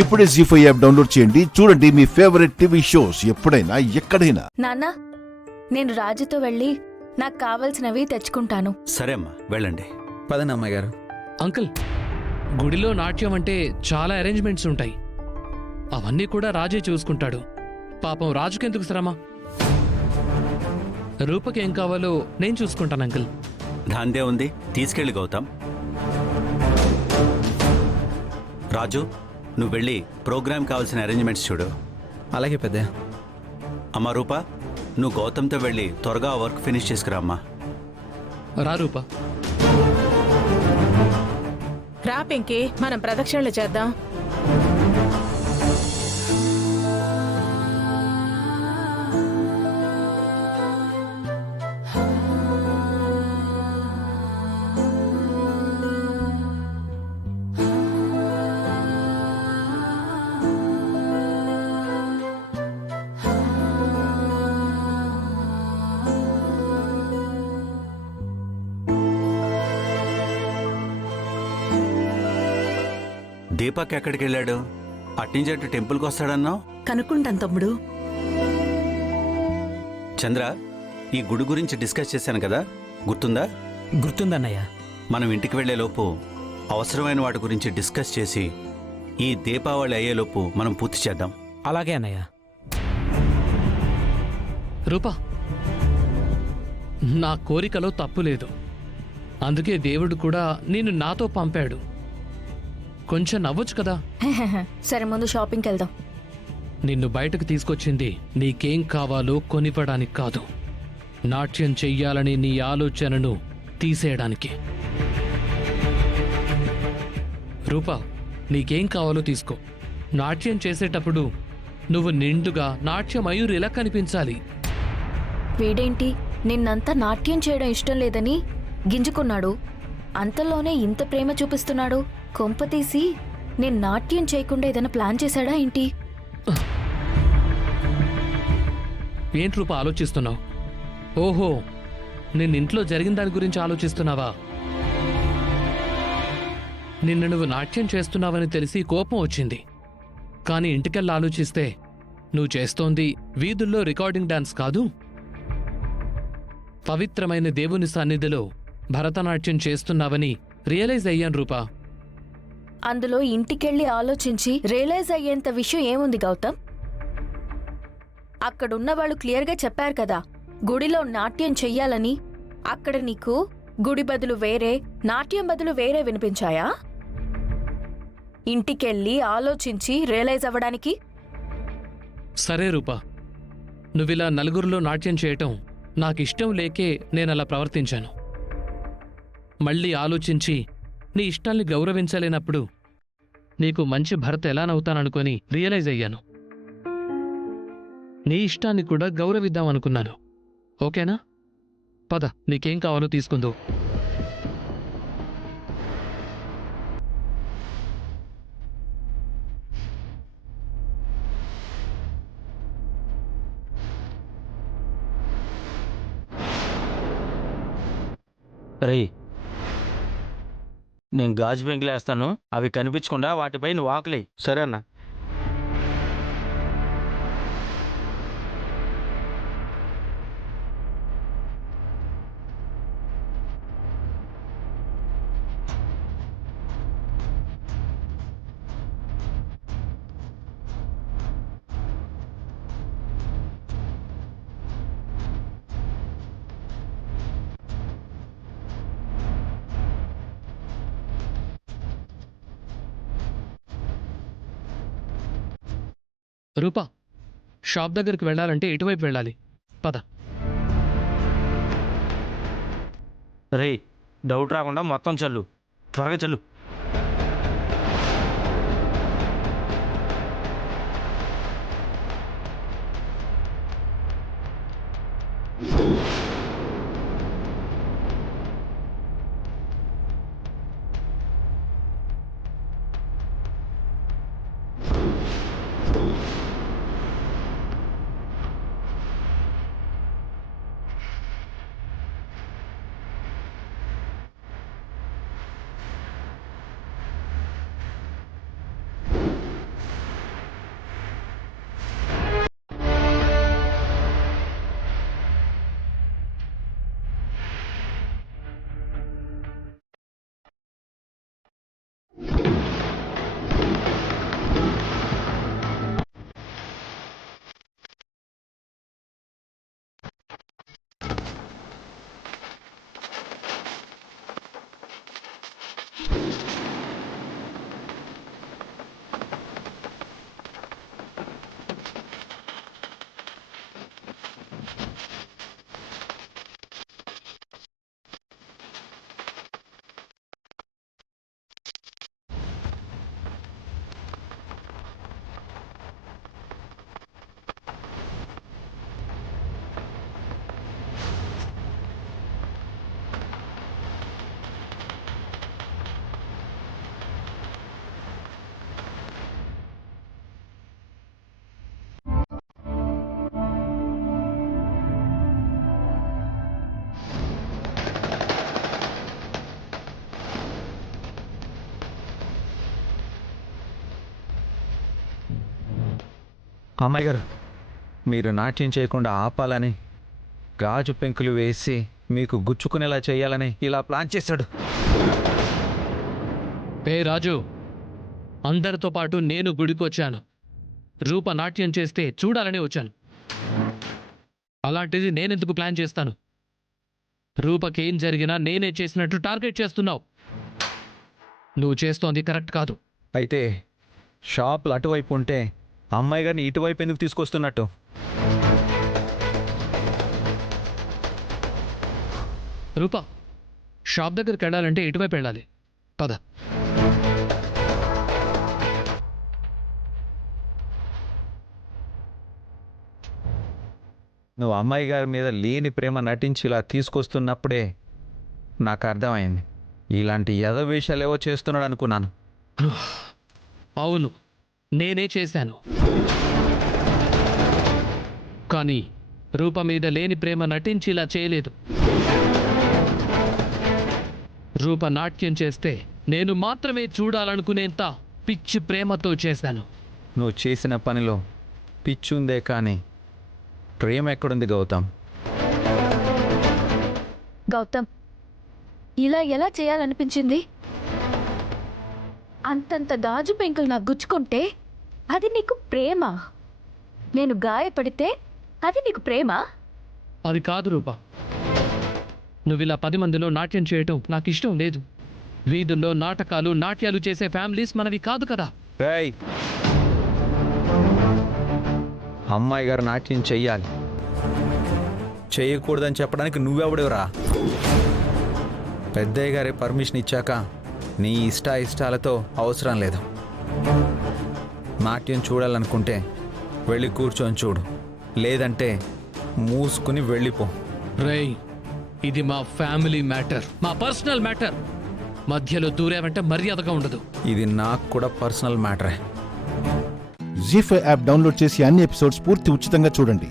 ఇప్పుడే జీ5 app download చేయండి. చూడండి మీ ఫేవరెట్ టీవీ షోస్ ఎప్పుడైనా ఎక్కడైనా. నాన్న, నేను రాజుతో వెళ్ళి నాకు కావలసినవి తెచ్చుకుంటాను. సరే అమ్మా, వెళ్ళండి. పదండి అమ్మాయి గారు. అంకుల్, గుడిలో నాట్యం అంటే చాలా అరేంజ్మెంట్స్ ఉంటాయి. అవన్నీ కూడా రాజే చూసుకుంటాడు. పాపం రాజుకెందుకు శ్రమ? రూపకి ఏం కావాలో నేను చూసుకుంటాను అంకుల్. దాందే ఉంది, తీసుకెళ్ళి గౌతమ్. రాజు, నువ్వు వెళ్ళి ప్రోగ్రామ్ కావాల్సిన అరేంజ్మెంట్స్ చూడు. అలాగే పెద్ద. అమ్మా రూప, నువ్వు గౌతమ్తో వెళ్ళి త్వరగా వర్క్ ఫినిష్ చేసుకురా అమ్మా. రా రూప. రా పింకీ, మనం ప్రదక్షిణలు చేద్దాం. దీపక్ ఎక్కడికి వెళ్ళాడు? అట్నుంచి అటు టెంపుల్కి వస్తాడన్నావు. కనుక్కుంటాను తమ్ముడు. చంద్ర, ఈ గుడి గురించి డిస్కస్ చేశాను కదా, గుర్తుందా? గుర్తుందన్నయ్య. మనం ఇంటికి వెళ్లేలోపు అవసరమైన వాటి గురించి డిస్కస్ చేసి ఈ దీపావళి అయ్యేలోపు మనం పూర్తి చేద్దాం. అలాగే అన్నయ్య. రూప, నా కోరికలో తప్పు లేదు. అందుకే దేవుడు కూడా నిన్ను నాతో పంపాడు. కొంచెం నవ్వొచ్చు కదా. సరే, ముందు షాపింగ్కి వెళ్దాం. నిన్ను బయటకు తీసుకొచ్చింది నీకేం కావాలో కొనివ్వడానికి కాదు, నాట్యం చెయ్యాలని నీ ఆలోచనను తీసేయడానికి. రూపా, నీకేం కావాలో తీసుకో. నాట్యం చేసేటప్పుడు నువ్వు నిండుగా నాట్యమయూరిలా కనిపించాలి. వీడేంటి నిన్నంతా నాట్యం చేయడం ఇష్టం లేదని గింజుకున్నాడు, అంతలోనే ఇంత ప్రేమ చూపిస్తున్నాడు. కొంపతీసి నేను నాట్యం చేయకుండా ఏదైనా ప్లాన్ చేశాడా ఏంటి? ఏంటి రూపా ఆలోచిస్తున్నావు? ఓహో, నిన్నింట్లో జరిగిన దాని గురించి ఆలోచిస్తున్నావా? నిన్ను నువ్వు నాట్యం చేస్తున్నావని తెలిసి కోపం వచ్చింది. కానీ ఇంటికెళ్ళి ఆలోచిస్తే నువ్వు చేస్తోంది వీధుల్లో రికార్డింగ్ డాన్స్ కాదు, పవిత్రమైన దేవుని సన్నిధిలో భరతనాట్యం చేస్తున్నావని రియలైజ్ అయ్యాను రూపా. అందులో ఇంటికెళ్ళి ఆలోచించి రియలైజ్ అయ్యేంత విషయం ఏముంది గౌతమ్? అక్కడున్న వాళ్ళు క్లియర్గా చెప్పారు కదా, గుడిలో నాట్యం చెయ్యాలని. అక్కడ నీకు గుడి బదులు వేరే, నాట్యం బదులు వేరే వినిపించాయా? ఇంటికెళ్ళి ఆలోచించి రియలైజ్ అవ్వడానికి. సరే రూపా, నువ్విలా నలుగురిలో నాట్యం చేయటం నాకిష్టం లేకే నేనలా ప్రవర్తించాను. మళ్ళీ ఆలోచించి నీ ఇష్టాల్ని గౌరవించలేనప్పుడు నీకు మంచి భర్త ఎలానవుతాననుకొని రియలైజ్ అయ్యాను. నీ ఇష్టాన్ని కూడా గౌరవిద్దామనుకున్నాను. ఓకేనా? పద, నీకేం కావాలో తీసుకుందో. రేయ్, నేను గాజు పెంకులు వేస్తాను, అవి కనిపించకుండా వాటిపై నువ్వు ఆకలి. సరేనా? రూపా, షాప్ దగ్గరికి వెళ్ళాలంటే ఎటువైపు వెళ్ళాలి? పద. రేయ్, డౌట్ రాకుండా మొత్తం చల్లు, త్వరగా చల్లు. అమ్మాయి గారు మీరు నాట్యం చేయకుండా ఆపాలని గాజు పెంకులు వేసి మీకు గుచ్చుకునేలా చేయాలని ఇలా ప్లాన్ చేశాడు. పే రాజు, అందరితో పాటు నేను గుడికి వచ్చాను. రూప నాట్యం చేస్తే చూడాలని వచ్చాను. అలాంటిది నేనెందుకు ప్లాన్ చేస్తాను? రూపకేం జరిగినా నేనే చేసినట్టు టార్గెట్ చేస్తున్నావు. నువ్వు చేస్తోంది కరెక్ట్ కాదు. అయితే షాపులు అటువైపు ఉంటే అమ్మాయి గారిని ఇటువైపు ఎందుకు తీసుకొస్తున్నట్టు? రూప, షాప్ దగ్గరికి వెళ్ళాలంటే ఇటువైపు వెళ్ళాలి. పద. నువ్వు అమ్మాయి గారి మీద లేని ప్రేమ నటించి ఇలా తీసుకొస్తున్నప్పుడే నాకు అర్థమైంది. ఇలాంటి యథవేషాలేవో చేస్తున్నాడు అనుకున్నాను. అవును, నేనే చేశాను. కానీ రూప మీద లేని ప్రేమ నటించి ఇలా చేయలేదు. రూప నాట్యం చేస్తే నేను మాత్రమే చూడాలనుకునేంత పిచ్చి ప్రేమతో చేశాను. నువ్వు చేసిన పనిలో పిచ్చుందే కానీ ప్రేమ ఎక్కడుంది గౌతమ్? గౌతమ్, ఇలా ఎలా చేయాలనిపించింది? అంతంత గాజు పెంకులు నాకు గుచ్చుకుంటే అది నీకు ప్రేమ? నేను గాయపడితే అది నీకు ప్రేమ? అది కాదు రూప. నువ్వు ఇలా 10 మందిలో నాట్యం చేయటం నాకు ఇష్టం లేదు. వీధుల్లో నాటకాలు నాట్యాలు చేసే ఫ్యామిలీస్ మనవి కాదు కదా. రేయ్, అమ్మాయి గారు నాట్యం చెయ్యాలి, చేయకూడదని చెప్పడానికి నువ్వెవడేవరా? పెద్దయ్య గారే పర్మిషన్ ఇచ్చాక నీ ఇష్టాలతో అవసరం లేదు. నాట్యం చూడాలనుకుంటే వెళ్ళి కూర్చొని చూడు, లేదంటే మూసుకుని వెళ్ళిపో. రేయ్, ఇది మా ఫ్యామిలీ మ్యాటర్, మా పర్సనల్ మ్యాటర్. మధ్యలో దూరేవంటే మర్యాదగా ఉండదు. ఇది నాకు కూడా పర్సనల్ మ్యాటరే. జీ5 యాప్ డౌన్లోడ్ చేసి అన్ని ఎపిసోడ్స్ పూర్తి ఉచితంగా చూడండి.